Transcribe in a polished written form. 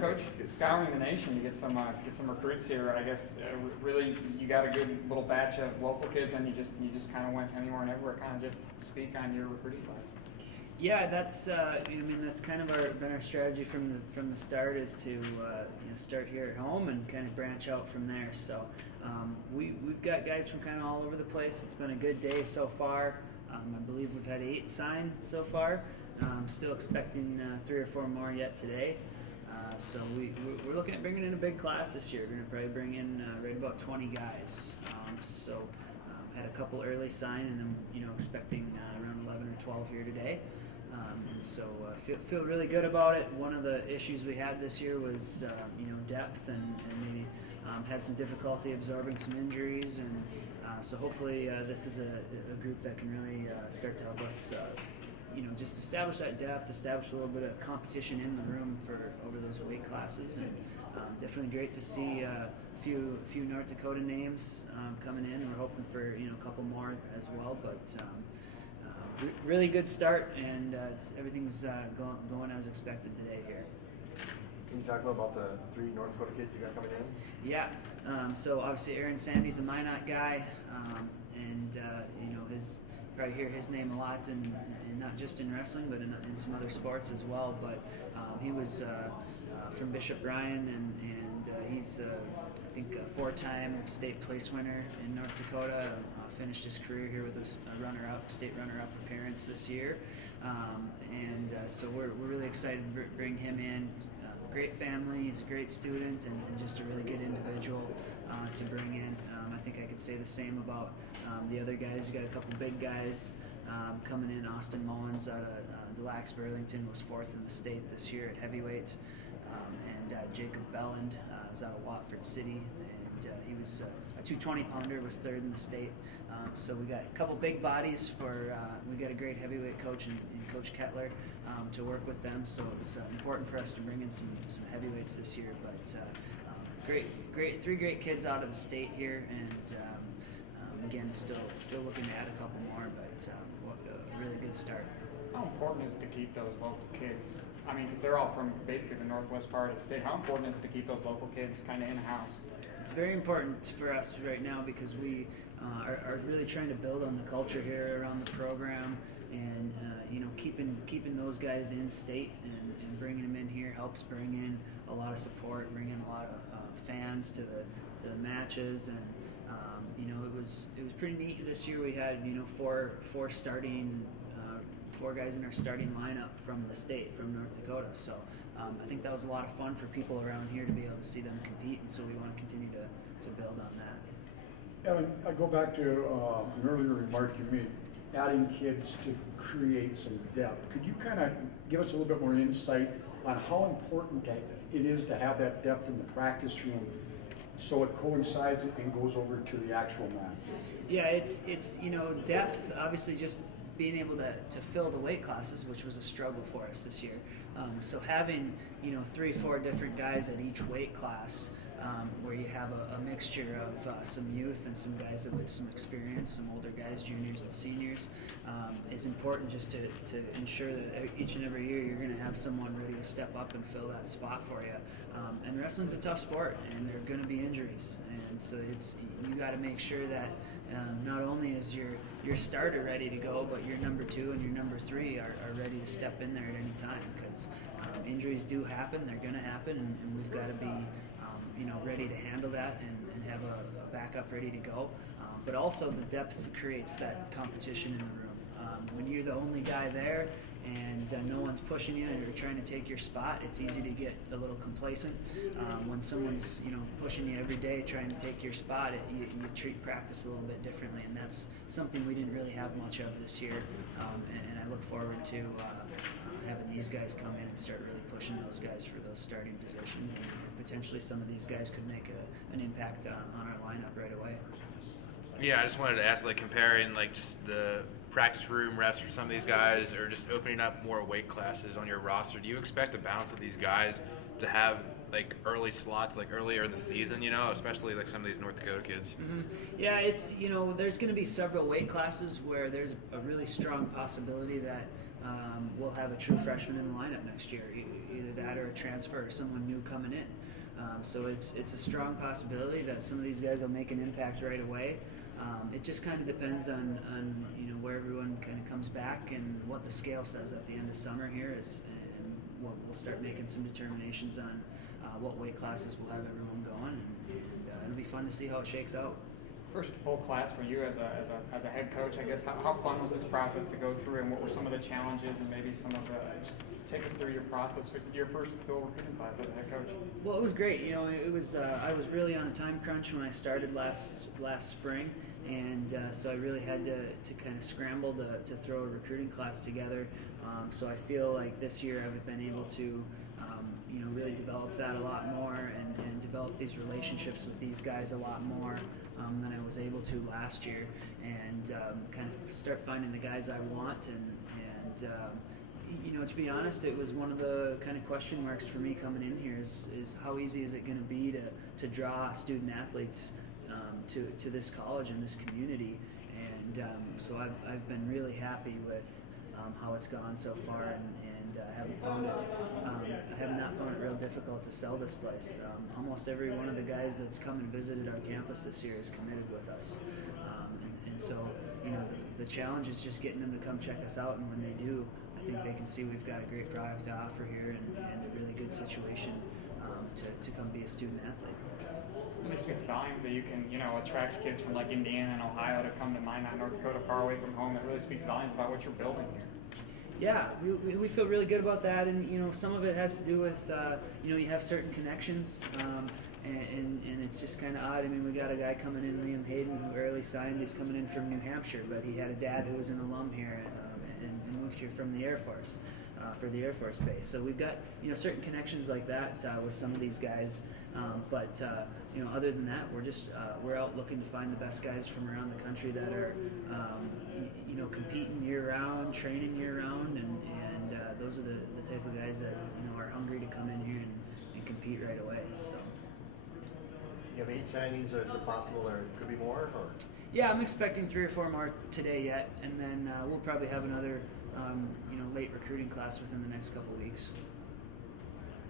Coach, scouring the nation, you get some recruits here. I guess really you got a good little batch of local kids, and you just kind of went anywhere and everywhere. Kind of just speak on your recruiting class. Yeah, that's that's kind of been our strategy from the start, is to start here at home and kind of branch out from there. So we've got guys from kind of all over the place. It's been a good day so far. I believe we've had 8 signed so far. Still expecting 3 or 4 more yet today. So we're looking at bringing in a big class this year. We're going to probably bring in right about 20 guys. Had a couple early sign, and then expecting around 11 or 12 here today. Feel really good about it. One of the issues we had this year was depth, and maybe had some difficulty absorbing some injuries, and so hopefully this is a group that can really start to help us just establish that depth, establish a little bit of competition in the room for over those weight classes, and definitely great to see a few North Dakota names coming in. We're hoping for a couple more as well, but really good start, and everything's going as expected today here. Can you talk about the 3 North Dakota kids you got coming in? Yeah, so obviously Aaron Sandy's a Minot guy, and his probably hear his name a lot, and not just in wrestling, but in some other sports as well. But he was from Bishop Bryan, and he's I think a 4-time state place winner in North Dakota. Finished his career here with a state runner-up appearance this year, so we're really excited to bring him in. He's a great family, he's a great student, and just a really good individual to bring in. I think I could say the same about the other guys. You got a couple big guys coming in. Austin Mullins out of Des Lacs Burlington was 4th in the state this year at heavyweight, and Jacob Belland is out of Watford City, and he was a 220 pounder, was 3rd in the state. So we got a couple big bodies we got a great heavyweight coach in Coach Kettler to work with them. So it's important for us to bring in some heavyweights this year. But great 3 great kids out of the state here, and again still looking to add a couple more. But a really good start. How important is it to keep those local kids? I mean, because they're all from basically the northwest part of the state. How important is it to keep those local kids kind of in-house? It's very important for us right now, because we are really trying to build on the culture here around the program, and keeping those guys in state and bringing them in here helps bring in a lot of support, bring in a lot of fans to the matches, and it was pretty neat this year. We had 4 guys in our starting lineup from the state, from North Dakota. So I think that was a lot of fun for people around here to be able to see them compete, and so we want to continue to build on that. Evan, I go back to an earlier remark you made, adding kids to create some depth. Could you kind of give us a little bit more insight on how important it is to have that depth in the practice room, so it coincides and goes over to the actual match? Yeah, it's depth, obviously, just being able to fill the weight classes, which was a struggle for us this year. So having 3-4 different guys at each weight class, where you have a mixture of some youth and some guys with some experience, some older guys, juniors and seniors, is important, just to ensure that each and every year you're going to have someone ready to step up and fill that spot for you. And wrestling's a tough sport, and there are going to be injuries, and so you got to make sure that not only is your starter ready to go, but your number 2 and your number 3 are ready to step in there at any time, because injuries do happen, they're going to happen, and we've got to be ready to handle that and have a backup ready to go. But also the depth creates that competition in the room. When you're the only guy there and no one's pushing you and you're trying to take your spot, it's easy to get a little complacent. When someone's pushing you every day trying to take your spot, you treat practice a little bit differently, and that's something we didn't really have much of this year. And I look forward to having these guys come in and start really pushing those guys for those starting positions, and potentially some of these guys could make an impact on our lineup right away. Yeah, I just wanted to ask, comparing just the practice room reps for some of these guys, or just opening up more weight classes on your roster. Do you expect the balance of these guys to have early slots earlier in the season, especially some of these North Dakota kids? Mm-hmm. Yeah, it's there's going to be several weight classes where there's a really strong possibility that we'll have a true freshman in the lineup next year. either that or a transfer or someone new coming in. So it's a strong possibility that some of these guys will make an impact right away. It just kind of depends on where everyone kind of comes back and what the scale says at the end of summer here is, and we'll start making some determinations on what weight classes we'll have everyone going, and it'll be fun to see how it shakes out. First full class for you as a head coach, I guess. How fun was this process to go through, and what were some of the challenges, and maybe some of the, just take us through your process for your first full recruiting class as a head coach? Well, it was great. It was I was really on a time crunch when I started last spring, and so I really had to kind of scramble to throw a recruiting class together. So I feel like this year I've been able to really develop that a lot more and develop these relationships with these guys a lot more than I was able to last year, and kind of start finding the guys I want, and to be honest, it was one of the kind of question marks for me coming in here is how easy is it going to be to draw student athletes to this college and this community, and so I've been really happy with how it's gone so far, and I haven't not found it real difficult to sell this place. Almost every one of the guys that's come and visited our campus this year is committed with us, and so the challenge is just getting them to come check us out, and when they do, I think they can see we've got a great product to offer here and a really good situation to come be a student athlete. It really speaks volumes that you can, attract kids from like Indiana and Ohio to come to Minot, North Dakota, far away from home. It really speaks volumes about what you're building here. Yeah, we feel really good about that, and some of it has to do with you have certain connections, and it's just kind of odd. I mean, we got a guy coming in, Liam Hayden, who early signed. He's coming in from New Hampshire, but he had a dad who was an alum here and moved here from the Air Force for the Air Force Base. So we've got certain connections like that with some of these guys, but other than that, we're out looking to find the best guys from around the country that are competing year round, training year round, and those are the type of guys that are hungry to come in here and compete right away. So. You have 8 signings, is it possible there could be more? Or? Yeah, I'm expecting 3 or 4 more today yet, and then we'll probably have another late recruiting class within the next couple of weeks.